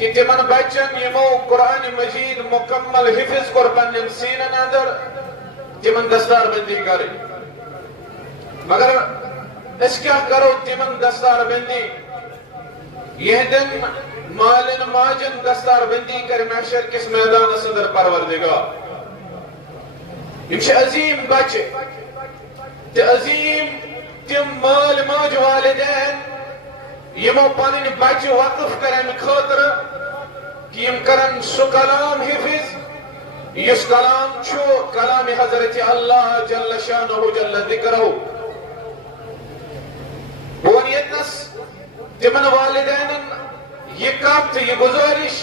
کہ تمن بچن یمو قرآن مجید مکمل حفظ کر پنن سینن اندر تمن دستار بندی کرے مگر اس کیا کرو تمن دستار بندی یہ دن مالن ماجن دستار بندی کر محشر کس میدان اندر پروردگار یہ عظیم بچے تے عظیم تم مال ماج والدین یمو پنن بچہ وقف کرن خاطر کہ یم کرن سو کلام حفظ اس کلام چھو کلام حضرت اللہ جل شانہ جل ذکرہ بونیتنس تمن والدین یہ کت یہ گزارش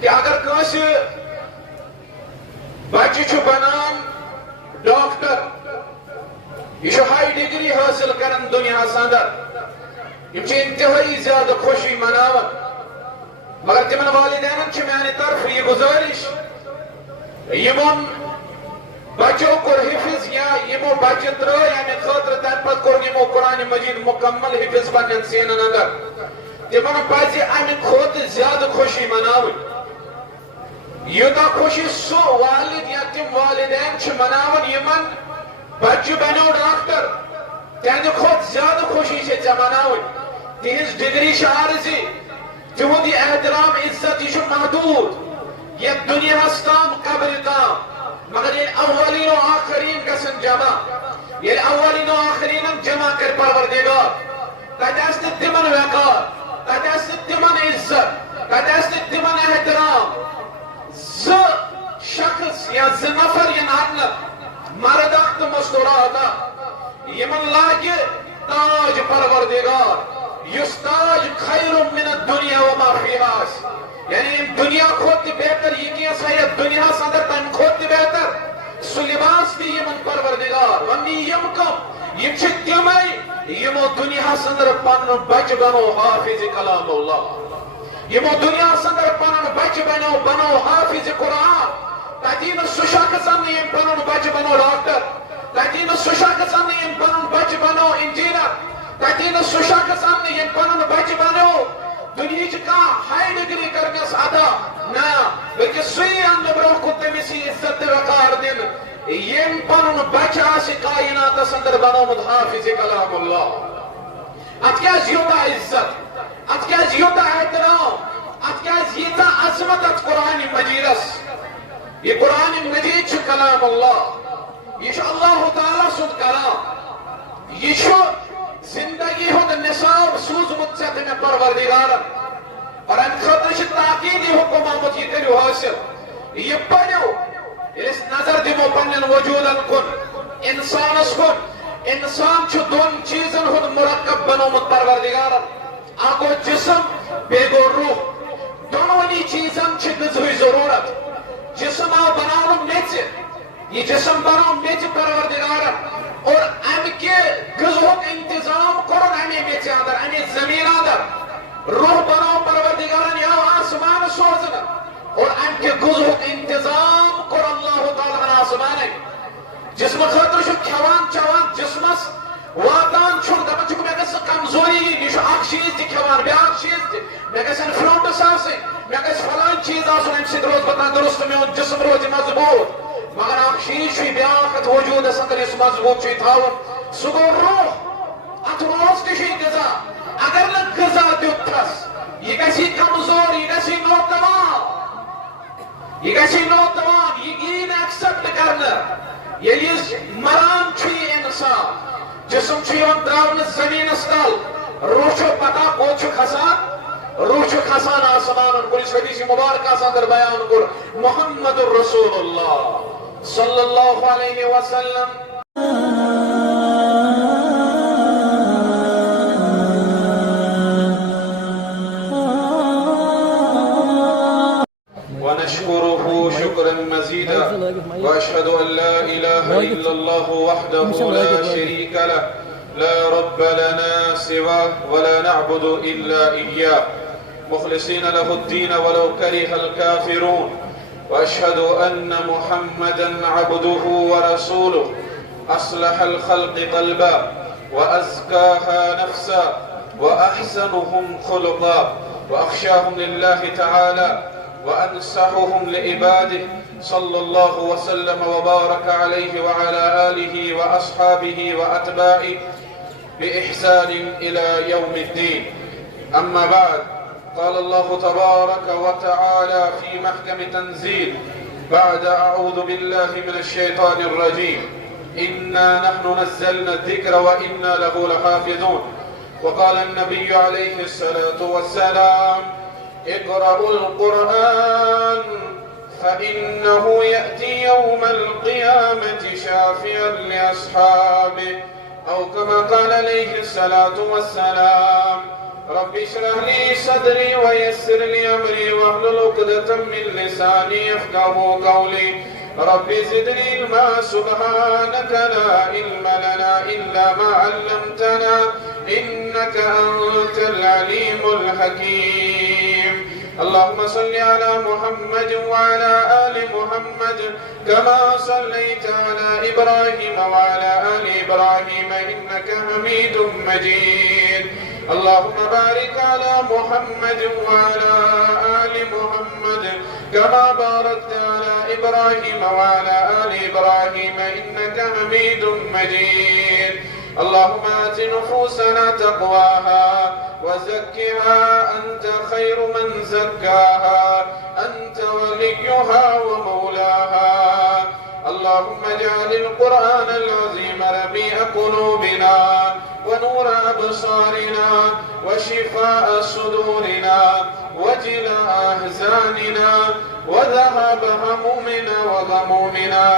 کہ اگر کنس بچہ چھو بنان ڈاکٹر یہ ہائی ڈگری حاصل کرن دنیا اندر یہ انتہائی زیادہ خوشی مناون مگر تمن والدین میانہ طرف یہ گزارش یمن بچوں کو حفظ یا یمو بچہ ترو امہ خاطر تم پتہ کور یمو قرآن مجید مکمل حفظ پنن سینن اندر تمن پزِ امہ کھوتہ زیادہ خوشی مناون یوتاہ خوشی سو والد یا تم والدین مناون یمن بچہ بنو ڈاکٹر تہندِ کھوتہ زیادہ خوشی سے مناون تہذ ڈگری عارضی تہد یہ احترام عزت یہ محدود یہ دنیا تام قبر تام مگر یہ اولین و آخرین گژھن جمع یہ اولین و آخرین جمع کر پروردگار تتہ تمن وقار تتہ تمن عزت تتہ تمن احترام شخص یا نفر ین مرد تو مستورات یمن لاگہ تاج پروردگار یس تاج خیر من الدنیا وما فیہا یعنی دنیا کھوت بہتر یہ کیا سا یہ دنیا اندر تم کھوت بہتر سو لباس دی یمن پروردگار ومی یمکم یہ تمے یمو دنیا اندر پن بچ بنو حافظ کلام اللہ یمو دنیا اندر پن بچ بنو حافظ قرآن تتین سو شخص یم پن بچ بنو ڈاکٹر تتین سو شخص یم پن بچ بنو انجینئر تتین سو شخص یم پن بچ بنو دنیا کا ہائی ڈگری کرنس ادا نا بلکہ سوی اند برو کو تمسی عزت وقار دن یم پن بچہ آس کائنات اندر بنومت حافظ کلام اللہ ات کیا یوتا عزت ات کیا یوتا احترام ات کیا یوتا عظمت ات قرآن مجیدس یہ قرآن مجید چھ کلام اللہ یہ اللہ تعالی سن کلام یہ زندگی ہند نصاب سوزمت سے تمہیں پروردگار اور ان خاطر تاکیدی حکم آمد یہ کرو حاصل یہ پڑھو اس نظر دمو پنن وجودن کن انسانس کن انسان چھ دون چیزن ہند مرکب بنومت پروردگار اگو جسم بیگو روح دونونی چیزن چھ غذائی ضرورت جسم آو بناو میچ یہ جسم بناو میچ پروردگار اور ام کے غذاک انتظام کرو امی میچ اندر امی زمین اندر روح بناو پروردگارن یا آسمان سوزن اور ام کے غذاک انتظام کرو اللہ تعالی آسمان جسم خاطر چھ کھوان چوان جسمس واتان چھن دپان چھ مے گژھِ کمزوری یہ اخ چیز تہ کھوان بیاکھ چیز تہ مے گژھن فروٹس آسٕنۍ مے گژھِ فلان چیز آسُن امہِ سۭتۍ روز بہٕ تندرست میون جسم روزِ مضبوط مگر اخ چیز چھ بیاکھ وجود اندر اس مضبوط چھ تھاون سہ گو روح ات روز تہ چھ غذا اگر نہ غذا دیتس یہ گژھِ کمزور یہ گژھِ نوتوان یہ گژھِ نوتوان یہ یی نہٕ ایکسپٹ کرنہٕ ییٚلہِ مران چھُ یہ انسان جسم چھ یوان تراونہٕ زمینس تل روح چھُ پتہ کوٚت چھُ کھسان روح چھُ کھسان آسمانن کُن یُس حدیث مبارکس اندر بیان کوٚر محمد رسول اللہ صلی اللہ علیہ وسلم ونشكره شكرا مزيدا واشهد ان لا اله الا الله وحده لا شريك له لا رب لنا سواه ولا نعبد الا اياه مخلصين له الدين ولو كره الكافرون واشهد ان محمدا عبده ورسوله اصلح الخلق قلبا وازكاها نفسا واحسنهم خلقا وأخشاهم لله تعالى وأنصحهم لعباده صلى الله وسلم وبارك عليه وعلى آله وأصحابه وأتباعه بإحسان إلى يوم الدين. أما بعد، قال الله تبارك وتعالى في محكم تنزيل بعد أعوذ بالله من الشيطان الرجيم: إنا نحن نزلنا الذكر وإنا له لحافظون. وقال النبي عليه الصلاة والسلام: اقرأوا القرآن فإنه يأتي يوم القيامة شافعا لأصحابه، أو كما قال عليه الصلاة والسلام: رب اشرح لي صدري ويسر لي أمري واحلل عقدة من لساني يفقهوا قولي. رب زدني علما سبحانك لا علم لنا إلا ما علمتنا إنك أنت العليم الحكيم. اللهم صل على محمد وعلى آل محمد كما صليت على إبراهيم وعلى آل إبراهيم إنك حميد مجيد. اللهم بارك على محمد وعلى آل محمد كما باركت على إبراهيم وعلى آل إبراهيم إنك حميد مجيد. اللهم آت نفوسنا تقواها وزكها أنت خير من زكاها أنت وليها ومولاها. اللهم اجعل القرآن العظيم ربيع قلوبنا ونور أبصارنا وشفاء صدورنا وجلاء أحزاننا وذهاب همومنا وغمومنا.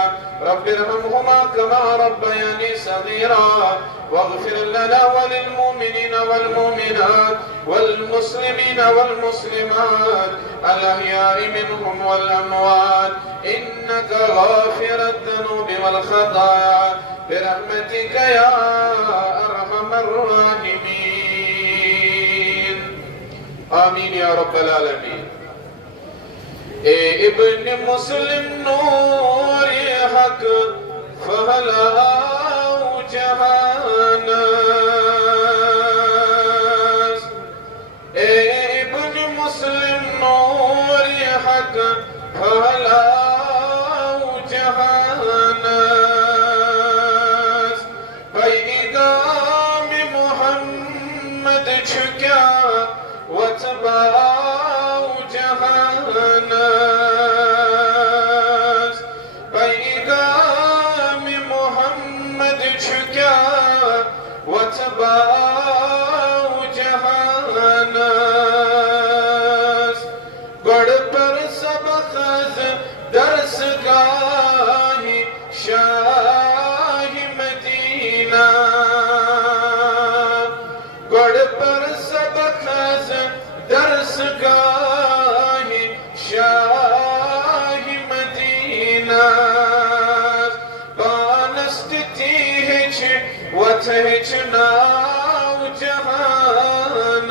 رب ارحمهما كما ربياني صغيرا، واغفر لنا وللمؤمنين والمؤمنات والمسلمين والمسلمات الأحياء منهم والأموات إنك غافر الذنوب والخطايا برحمتك يا أرحم الراحمين. آمین یا رب العالمین. اے ابن مسلم نور حق فہلاؤ جہان، اے ابن مسلم نور حق پھیلاؤ جہان، پیغام محمد چھکیا واتباؤ جہان، پیغام محمد چھکیا واتباؤ جہان، بڑھ پر سب خز درس گاہ شاہ مدینہ، بڑھ پر سب خز درس گاہ شاہ مدینہ، پانست تیہچ وتہچ ناو جہان،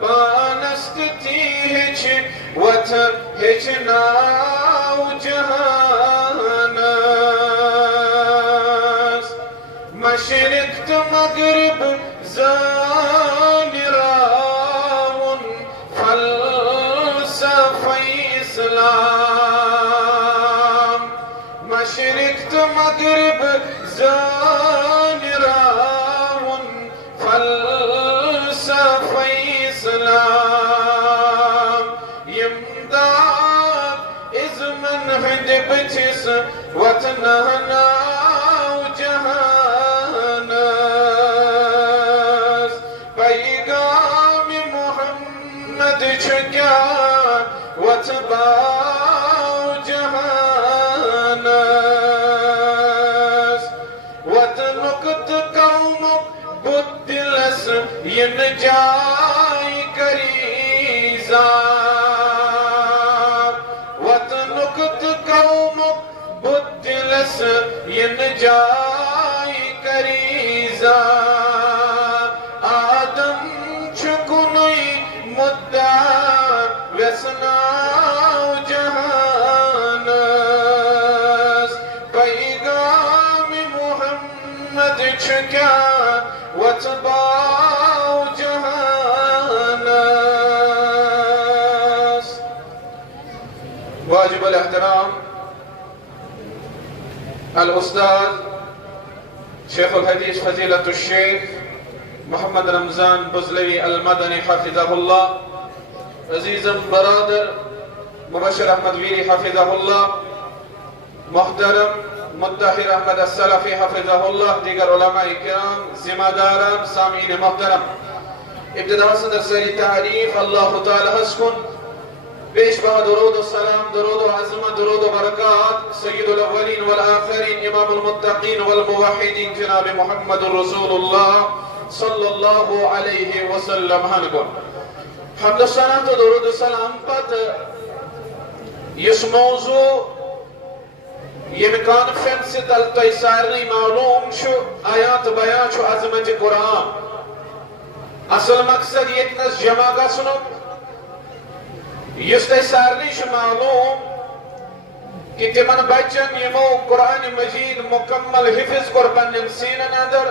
پانست تیہچ وتہچ ناو جہان، مشرق تو مغرب زان راون فلسفہ اسلام، مشرق تو مغرب زان راون فلسفہ اسلام، یمداد از منہج بچس وطنہنا جہان، پیغام محمد چھکیا واتباؤ جہان، وطنکت قومک بدلس ین جائی کریزا، وطنکت قومک بدلس ین جائی کریزا، آدم چھکنی مدعا ویسناو جہان، پیغام محمد چھکیا واتباؤ جہان، واجب الاحترام الأستاذ شيخ الحديث فضيلة الشيخ محمد رمضان بزلوي المدني حفظه الله، عزيز برادر مبشر احمد ویری حفظه الله، محترم متطهر احمد السلفی حفظه الله، دیگر علماء کرام، ذمہ داران، سامعین محترم، ابتدا صدر سری تعریف اللہ تعالی حسکن، پیش با درود و سلام، درود و عظمت، درود و برکات سید الاولین والآخرین امام المتقین والموحدین جناب محمد رسول اللہ صلی اللہ علیہ وسلم ہنکن. حمد و سلام تو درود و سلام پت اس موضوع یہ کانفرنس تلتائی سارنی معلوم شو آیات بیان شو عظمت قرآن. اصل مقصد یہ اتنس جمع گسنو اس تی سارنی شو معلوم کہ تمن بچن یمو قرآن مجید مکمل حفظ قربان سینن اندر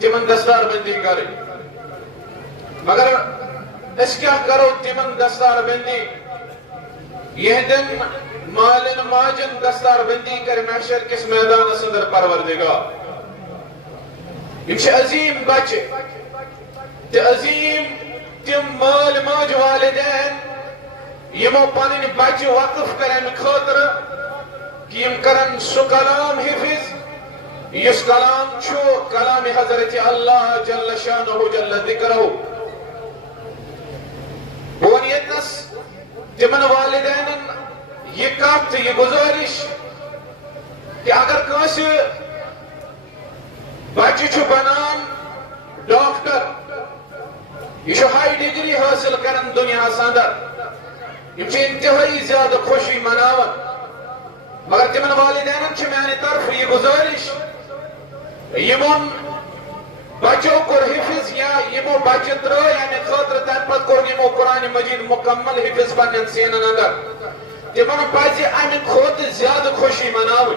تمن دستار بندی کرے. مگر اس کیا کرو تمن دستار بندی یہ دن مالن ماجن دستار بندی کر محشر کس میدان صدر پروردگار. یہ عظیم بچے تے عظیم تم مال ماج والدین یمو پانین بچے وقف کرن خاطر کہ یم کرن سو کلام حفظ یس کلام چھو کلام حضرت اللہ جل شانہ جل ذکرہ. بونیتنس تمن والدین یہ کافت یہ گزارش کہ اگر کانسی بچی چھو بنان ڈاکٹر یہ چھو ہائی ڈگری حاصل کرن دنیا ساندر یہ چھو انتہائی زیادہ خوشی مناون. مگر تمن والدین چھو میانی طرف یہ گزارش یمون بچوں کو حفظ یا یمو بچت رو یعنی خاطر تن پت کو یمو قرآن مجید مکمل حفظ بنن سینن اندر تمن پازی امی خود زیادہ خوشی مناوی.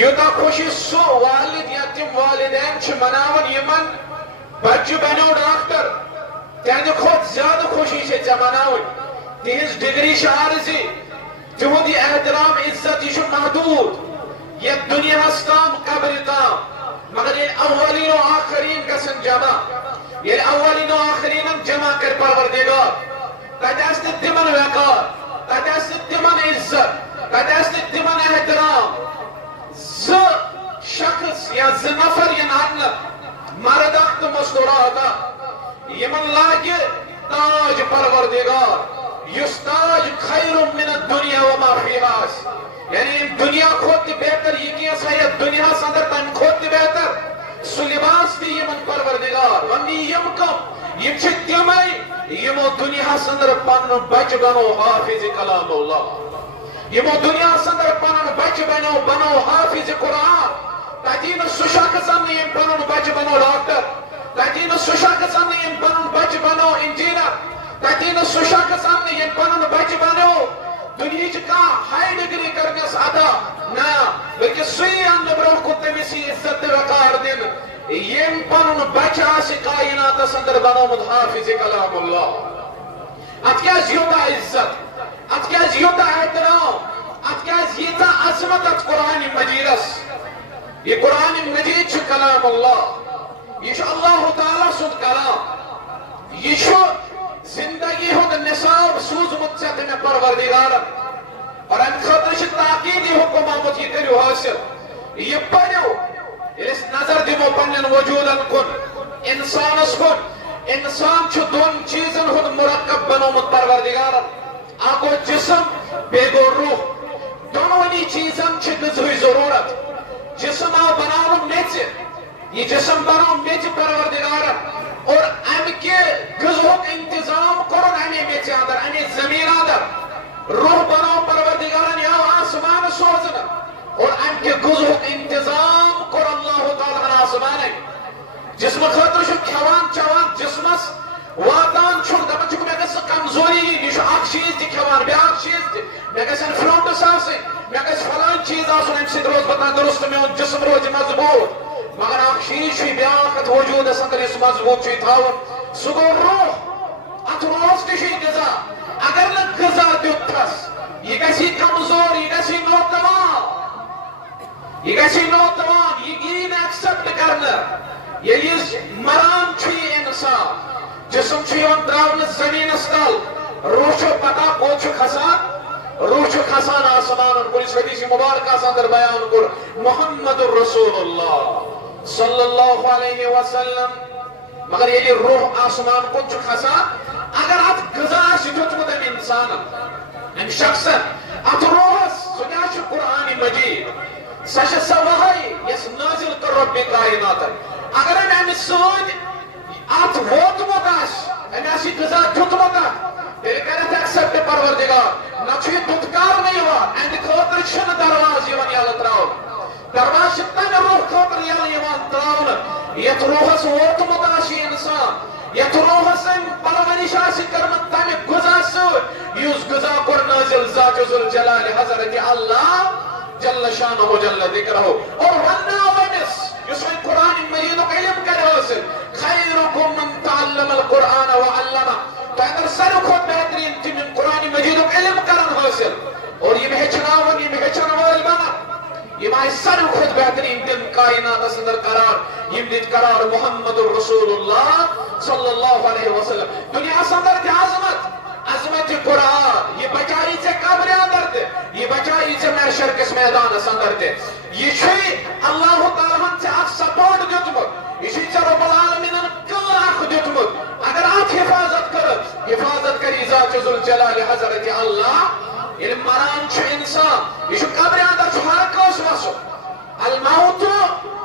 یوتا خوشی سو والد یا تم والدین چھ مناون یمن بچہ بنو ڈاکٹر تہند خود زیادہ خوشی سے چھ مناوی. تہنز ڈگری شارزی تہندی احترام عزت یہ محدود یہ دنیا ہستام قبر تام. مگر یہ اولین و آخرین کسن جمع یہ اولین و آخرین جمع کر پروردگار تجاست تمن وقار تجاست تمن عزت تجاست تمن احترام. ز شخص یا ز نفر یا نارنت مرداخت مستوراتا یمن لاگی تاج پروردگار یس تاج خیر من الدنیا وما فیہاس یعنی دنیا خود بہتر یہ کیا سید دنیا صدر تن خود بہتر سو لباس دی یمن پروردگار ونی یم کم یم چھت تیمائی یمو دنیا صدر پن بچ بنو حافظ کلام اللہ یمو دنیا صدر پن بچ بنو حافظ قرآن تاکین سشاکسن یم پنن بچ بنو ڈاکٹر تاکین سشاکسن یم پنن بچ بنو انجینر تاکین سشاکسن یم پنن بچ بنو دنیا کا ہائی ڈگری کرنس ادا نا بلکہ سوئی برو کو تمسی عزت وقار دن یم پنن بچہ سی کائنات سندر بنو حافظ کلام اللہ. ات کیا زیوتا عزت ات کیا زیوتا احترام ات کیا زیتا عظمت ات قرآن مجیدس. یہ قرآن مجید چھ کلام اللہ یہ چھ اللہ تعالی سد کلام یہ چھ زندگی ہود نصاب سوز متسیت میں پروردگار اور ان خطر چھ تاقیدی حکم آمد یہ کریو حاصل یہ پڑھو اس نظر دیمو پنن وجودن کن انسان اس کن انسان چھ دون چیزن ہود مرکب بنومت پروردگار آگو جسم بیگو روح دونونی چیزن چھ گزوی ضرورت. جسم آو بناو میچ یہ جسم بناو میچ پروردگار اور ام کے غذاک انتظام کرن امی میچ اندر امی زمین اندر روح بناو پروردگار یا آسمان سوزن اور ام کے غذاک انتظام کر اللہ تعالی آسمان جسم خاطر چھ کھوان چوان جسمس واتان چھو دپان چھو میں گژھِ کمزوری یہ چھو اکھ چیز تہ کھوان بیاکھ چیز تہ میں گژھن فلوٹس آسٕنۍ میں گژھِ فلان چیز آسُن امہِ سۭتۍ روز بہٕ تندرست میون جسم روزِ مضبوط. مگر اکھ چیز چھُ بیاکھ اتھ وجوٗدس اندر یُس مضبوط چھُ تھاوُن سُہ گوٚو روح. اتھ روز تہِ چھُ غذا اگر نہٕ غذا دیُتتھس گسی کمزور یہ گسی نوتوان یہ گسی نوتوان یہ گین ایکسپٹ کرنا یلی مران چھ انسان جسم چھ یون تراون زمین تل روح چھ پتہ کوت چھ کھسان روح چھ کھسان آسمان کُنہِ حدیث مبارکہ اندر بیان کور محمد رسول اللہ صلی اللہ علیہ وسلم مگر یلی روح آسمان کُن چھ کھسان اگر ات غذا دیتمت ام انسان ام شخص ات روحس سہ کیا قرآن مجید سہ سہ وحی یس نازل کر رب کائنات اگر ام سۭتۍ ات ووتمت ام غذا دیتمت تیلہِ کرت ایکسپٹ پروردگار نہ چھ یہ دُتکار اہد خاطر چھ درواز یلہٕ تراون درواز چھ تمہ روح خاطر یلہٕ تراون یتھ روحس ووتمت انسان یتھ روحس پرورش کرمت تمہ غذا سۭتۍ یُس غذا کوٚر نازل ذات ذوالجلال حضرت اللہ جل شانہ جل ذکرہ اور ونناو أمس یُس وۄنۍ قرآن مجیدُک علم کرِ حٲصِل خیرکم من تعلم القرآن وعلمہ تو اگر سارے کھوت بہترین تم قرآن مجیدُک علم کرن حٲصِل اور یم ہیٚچھناون یم ہیٚچھن وٲلۍ بنن یم آیہِ سارے کھوت بہترین تم کائناتس اندر قرار یم دِتۍ قرار محمد رسول اللہ صلی اللہ علیہ وسلم دنیاہس اندر تہِ عظمت قرآن یہ بچائی ژے قبرِ اندر تہِ یہ بچائی ژے محشر کس میدانس اندر تہِ یہ چھُے اللہ تعالیٰ ہن ژے اکھ سپورٹ دیُتمُت یہ چھُے ژے رب العالمیٖنن قلعہ اکھ دیُتمُت اگر اتھ حفاظت کری ذات ذوالجلال حضرت اللہ ییٚلہِ مران چھُ انسان یہ چھُ قبرِ اندر چھُ ہر کٲنٛسہِ وسُن الموت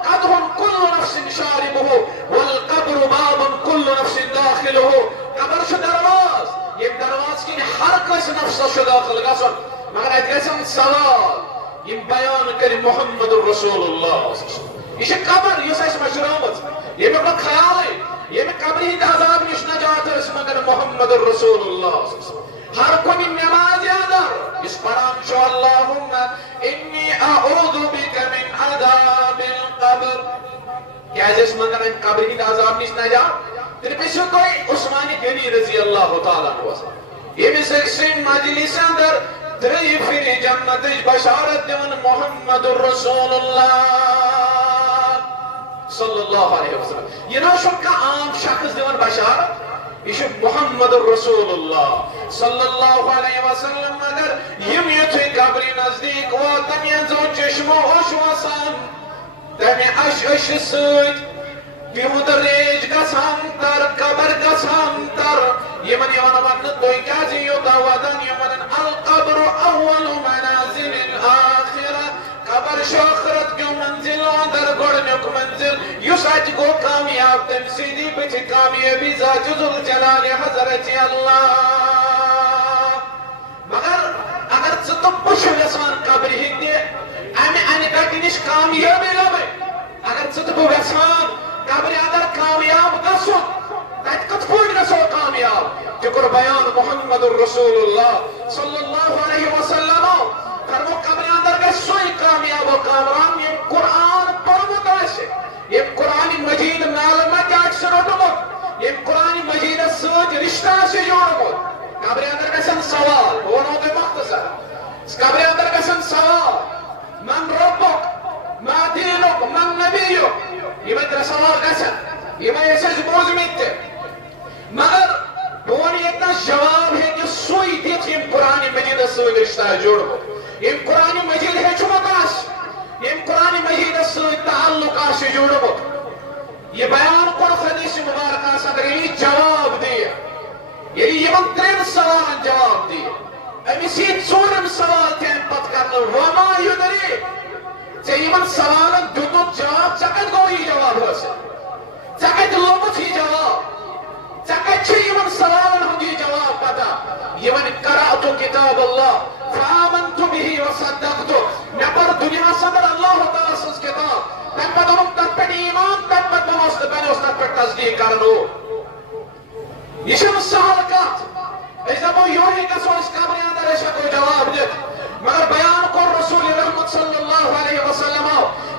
قدر كل نفس شاربه والقبر باب كل نفس داخله قبر چھُ درواز یم درواز کن ہر کس نفس داخل گژھن مگر ات گژھن سوال یم بیان کر محمد رسول اللہ یہ قبر اس مشرامت یمیک خیال یم قبر ہند عذاب نش نجات مگر محمد رسول اللہ ہر کن نماز اندر اس پران چھ اللہم انی اعوذ بک من عذاب القبر کیازِ مگر قبر ہند عذاب نش نجات تیل پسو کوئی عثمان غنی رضی اللہ تعالیٰ عنہ یمس أکسن مجلس اندر ترٛیٚیہِ پھرِ جنتٕچ بشارت دِوان محمد رسول اللہ صلی اللہ علیہ وسلم یہ نہ چھُ کانٛہہ عام شخص دِوان بشارت یہ چھُ محمد رسول اللہ صلی اللہ علیہ وسلم مگر یم یُتھُے قبرِ نزدیک واتن یَنزو چشمو اوٚش وسان تمہِ اَشہِ سۭتۍ تِہُنٛد ریج گژھان تر قبر گژھان تر یمن ون تُہۍ کیازِ یوٗتاہ ودان یم ونن القبر اول منازل الاخرہ قبر چھُ ٲخرت کیو منزلو اندر گۄڈنیُک منزل یُس اتہِ گوٚو کامیاب تٔمۍ سٕنٛدی بٕتھِ کامیٲبی ذات ذوالجلال حضرت اللہ مگر اگر ژٕ تہٕ بہٕ چھِ یژھان قبرِ ہٕنٛدِ امہِ کتہِ نِش کامیٲبی لبٕنۍ اگر ژٕ تہٕ بہٕ یژھان قبر اندر کامیاب گژھُن تتہِ کِتھ پٲٹھۍ گژھو کامیاب تہِ کوٚر بیان محمد رسول اللہ صلی اللہ علیہ وسلم فرمو قبر اندر گژھِ سُے کامیاب و کامران یم قرآن پوٚرمُت آسہِ یم قرآن مجید نالہٕ متہِ آسہِ روٚٹمُت یم قرآن مجیدس سۭتۍ رشتہٕ آسہِ جوڑمُت قبر اندر گژھن سوال بہٕ ونہو تۄہہِ مختصر قبر اندر گژھن سوال من ربُک ما دینُک من نبیُک یہ ترے سوال گژھن یہ بوزمت تہ مگر بہ ون یتنس جواب ہیٚکہِ سُے دِتھ یم قرآن مجیدس سۭتۍ رشتہ جوڑمُت یم قرآن مجید ہیٚچھمُت آسہِ یم قرآن مجیدس سۭتۍ تعلق آسہِ جوڑمُت یہ بیان کوٚر حدیث مبارکس اندر ییٚلہِ جواب دِیہِ ییٚلہِ یمن ترٛٮ۪ن سوالن جواب دِیہِ أمِس یی ژوٗرِم سوال تہِ امہِ پتہٕ کرنہٕ وما یُدری ژےٚ یمن سوالن دیُتُتھ جواب ژےٚ کتہِ گوٚو یہِ جواب حٲصِل ژےٚ کتہِ لوٚبُتھ یہِ جواب ژےٚ کتہِ چھُ یمن سوالن ہُنٛد یہِ جواب پتہ یہِ وَنہِ قرأت کتاب اللہ فآمنت به وصدقت مےٚ پٔر دُنیاہس اندر اللہ تعالیٰ سٕنٛز کتاب تمہِ پتہٕ اوٚنُم تتھ پٮ۪ٹھ ایمان تمہِ پتہٕ بنووُس تتھ پٮ۪ٹھ تصدیٖق کرن یہ چھنہٕ سہل کتھ أسۍ دپو یورے گژھو أسۍ قبرِ اندر أسۍ ہٮ۪کو جواب دِتھ مگر بیان کوٚر رسول رحمت صلی اللہ علیہ وسلم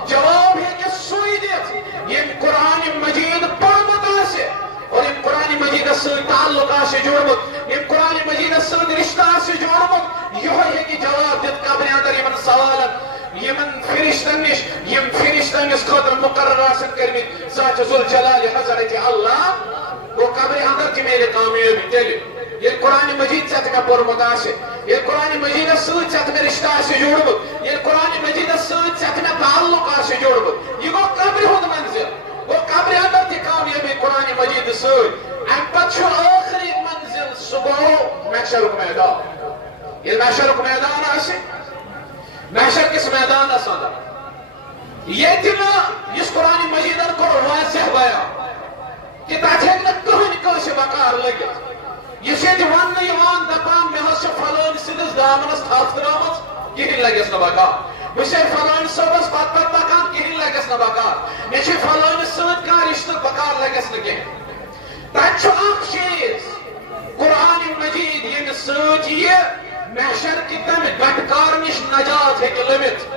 جواب ہیٚکہِ سُے دِتھ یم قرآن مجید پوٚرمُت آسہِ اور یم قرآن مجیدس سۭتۍ تعلق آسہِ جوڑمُت یم قرآن مجیدس سۭتۍ رشتہٕ آسہِ جوڑمُت یہ کہ جواب دت قبر اندر یمن سوالن یمن فرشتن نش یم فرشتن اس خاطر مقرر آسن کرمت ذات ذوالجلال حضرت اللہ وہ قبر اندر کی میرے کامیابی تیلے یہ قرآن مجید سے کا پورمت آسے یہ قرآن مجید سوچ سے میں رشتہ آسے جوڑبت یہ قرآن مجید سوچ سے میں تعلق آسے جوڑبت یہ وہ قبر ہوں منزل وہ قبر اندر کی کامیابی قرآن مجید سوچ ام پتشو آخری منزل صبح محشر کو میدان یہ محشر کو میدان آسے محشر کس میدان آسانا یہ تینا اس قرآن مجید کو واضح بیان کہ تاچھے نہ کہن کوشی بکار لگے یہ شید ون یوان دپان میں ہس فلان سندس دامنس تھاپ ترامت کہین لگس نہ بکار میں فلان صبس پت پت بکان کہین لگس نہ بکار میں فلان سد کا رشتہ بکار لگس نہ کہین تاچھو اخ چیز قرآن مجید یہ سوچ یہ محشر کی تم گٹکار نش نجات ہے کہ لمت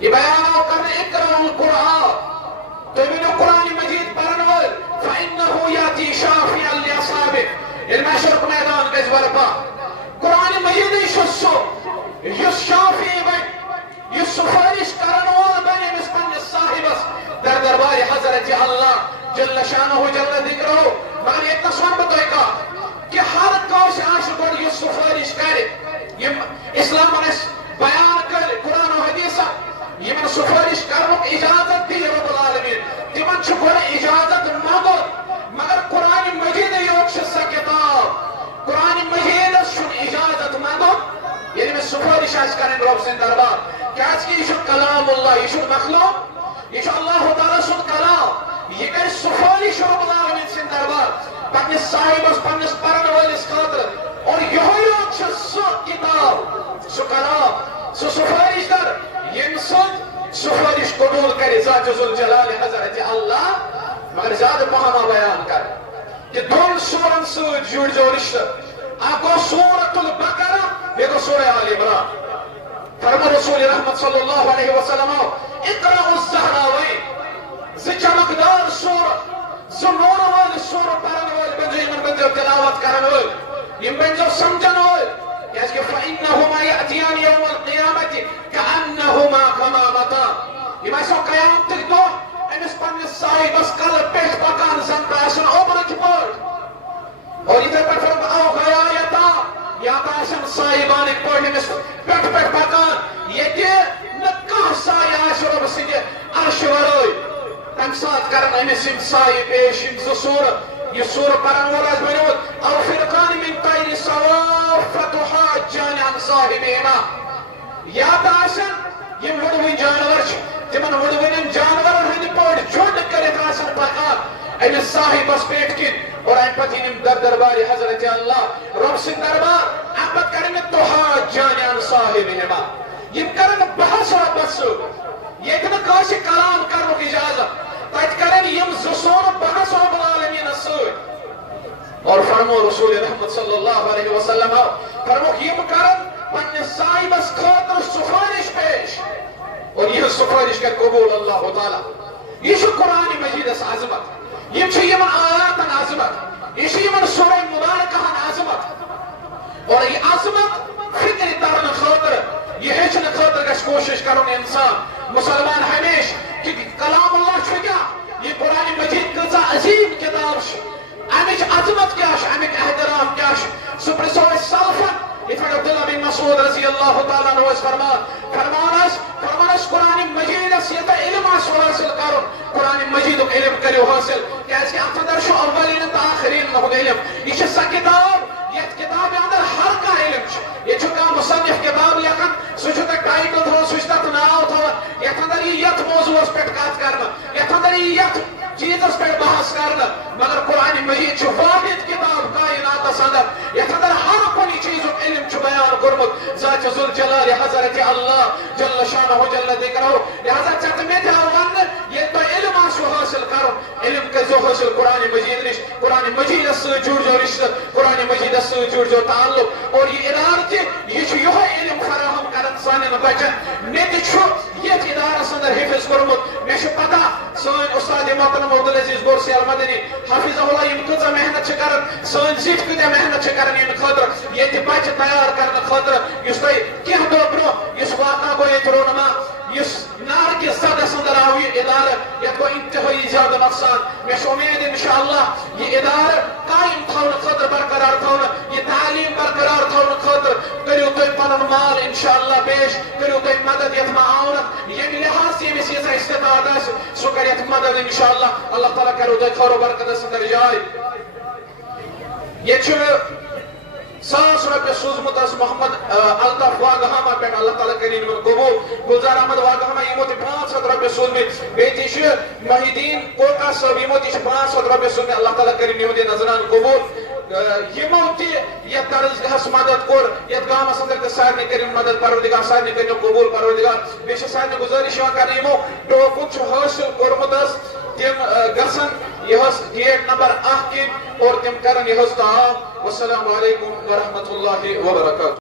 یہ بیان ہو کرنے اقرأ القرآن تو میں قرآن مجید پڑھنوال فَإِنَّهُ يَأْتِي شَافِعًا لِأَصْحَابِهِ المحشر کو میدان کے زور پا قرآن مجید شسو یس شافی بن یس سفارش کرنوال بن امس پنس صاحبس در دربار حضرت اللہ جل شانہ جل ذکرہ مگر ایک تصوان بتوئی کا کہ ہر کوش عاشق یس سفارش کرے اسلام انس بیان کر قرآن و حدیثہ یہ من سفارش کرنو اجازت دی رب العالمین کہ من چھوڑ اجازت مانگو مگر قرآن مجید یوکش سا کتاب قرآن مجید شن اجازت مانگو یعنی میں سفارش آج کریں رب سن دربار کہ آج کی یہ کلام اللہ یہ شن مخلوق یہ اللہ تعالیٰ سن کلام یہ کہ سفارش رب العالمین سن دربار پنس صاحب پنس پرن والیس خاطر اور یہ یوکش سا کتاب سو کلام سو سفارش در یہ سن سفارش قبول کرے ذات ذوالجلال حضرت اللہ مگر زیادہ پہما بیان کر کہ دون سورن سوچ جوڑ جو رشتہ آپ کو سورت البقرہ یہ کو سورہ آل عمران فرما رسول رحمت صلی اللہ علیہ وسلم اقرأ الزہراوین زی چمکدار سورت زنور والی سورت پرن والی بنجو من بنجو تلاوت کرن والی یہ بنجو سمجھن والی کہ فَإِنَّهُمَا يَأْتِيَانِ يَوْمَ الْقِيَامَةِ كَأَنَّهُمَا كَمَامَتَانِ یہ میں سو قیامت تک دو امس پنس صاحبس کل پیش پکان زن پاسن اوبرک پٹ اور ادھر پر فرم او غیایتا یا پاسن صاحبان ایک پٹ امس پیٹ پیٹ پکان یہ کہ نکاح سائی آشر بسید عرش ورائی تم ساتھ کرن امس ام سائی پیش ام زسور یہ سور پرن وراز بنود او فرقان من طیر صوافت حاجان عن صاحبینا یا پاسن یہ وڑوی جانور تمن وڑوین جانور ہند پوٹ چھوڑ کرت آسن پکان امس صاحبس پیٹ کن اور این پتہ انم در دربار حضرت اللہ رب سن دربار ام پت کرن تحاجان عن صاحبہما یہ کرن بحث ربس یہ تم کاش کلام کرنو کی اجازت تت کرن یم زسور بحث رب العالمین سوت اور فرمو رسول رحمت صلی اللہ علیہ وسلم فرمو یم کرن پنس صاحبس خاطر سفارش پیش اور یہ سفارش کا قبول اللہ تعالیٰ یہ قرآن مجید عظمت یہ یمن آیات عظمت یہ یمن سورہ مبارکہ عظمت اور یہ عظمت فکر ترن خاطر یہ ہیچن خاطر گش کوشش کرن انسان مسلمان ہمیش کہ کلام اللہ چھو کیا یہ قرآن مجید کزا عظیم کتاب امیچ عظمت کیا امیچ احترام کیا سپرسوئے سالفن اتفاق عبداللہ بن مسعود رضی اللہ تعالیٰ عنہ فرمانس قرآن مجید سیتا علم حاصل کرو قرآن مجید علم کرو حاصل کیسے اتدر شو اولین تا آخرین نہو علم یہ سا کتاب یہ کتاب اندر ہر کا علم یہ چھکا مصنف کتاب لیکن سوچتا ٹائٹل تھو سوچتا ناو تھو یہ اندر یہ موضوع اس پیٹ کات کرنا یہ اندر یہ چیز اس پیٹ بحث کرنا مگر قرآن مجید چھو واحد کتاب کائنات اندر یہ اندر ہر کوئی چیز علم چھو بیان کرمت ذات ذوالجلال حضرت اللہ جل شانہ جل ذکرہ لہذا چاہتے میں تھا یہ تو علم حاصل کرو علم کا جو حاصل قرآن مجید نش قرآن مجید سے جڑ جو رشتہ قرآن مجید سے جڑ جو تعلق اور یہ ارادہ یہ علم فراہم کرن سانن بچن میں چھو یہ ادارس اندر حفظ کورمت مے پتہ سن استاد محترم عبدالعزیز گورسی المدنی حافظہ اللہ یم کۭژاہ محنت چھ کران سن زِٹھۍ کۭتیاہ محنت چھ کران ییٚمہِ خٲطرٕ ییٚتہِ بچہِ تیار کرنہٕ خٲطرٕ یُس تۄہہِ کینٛہہ دۄہ برونٛہہ یُس واقعہ گوٚو ییٚتہِ رونما یُس نار کِس صدس اندر آو یہ ادارہ یتھ گوٚو انتہٲئی زیادٕ نۄقصان مے چھُ اُمید انشاءاللہ یہ ادارہ قائم تھاونہٕ خٲطرٕ برقرار تھاونہٕ یہ تعلیم برقرار تھاونہٕ خٲطرٕ کٔرِو تُہۍ پنُن مال انشاءاللہ پیش کٔرِو تُہۍ مدد یتھ معاونت ییٚمہِ لحاظ ییٚمِس ییٖژاہ استطاعت آسہِ سُہ کرِ یتھ مدد انشاءاللہ اللہ تعالیٰ کرو تُہۍ خٲر و برکتس اندر جاے یہ چھُ ساس رۄپیہِ سوٗزمُت حظ محمد الطاف واگہاما پٮ۪ٹھ اللہ تعالیٰ کٔرِنۍ یِمن قبوٗل گُلزار احمد واگہاما یِمو تہِ 500 رۄپیہِ سوٗزمٕتۍ بیٚیہِ تہِ چھُ محی الدیٖن کوکا صٲب یِمو تہِ چھِ 500 رۄپیہِ سوٗزمٕتۍ اللہ تعالیٰ کٔرِنۍ یِہُنٛد یہِ نظرانہٕ قبوٗل یِمو تہِ یتھ درسگاہس مدد کوٚر یتھ گامس اندر تہِ سارنٕے کٔرِنۍ مدد پروردگار سارنٕے کٔرِنۍ قبوٗل پروردگار بیٚیہِ چھِ سارنٕے گُزٲرِش یِوان کرنہٕ یِمو ٹوکن چھُ حٲصِل کوٚرمُت حظ تِم گژھن یِہٕس گیٹ نمبر 1 کِنۍ اور تِم کرن یِہٕس تعاون والسلام علیکم ورحمۃ اللہ وبرکاتہ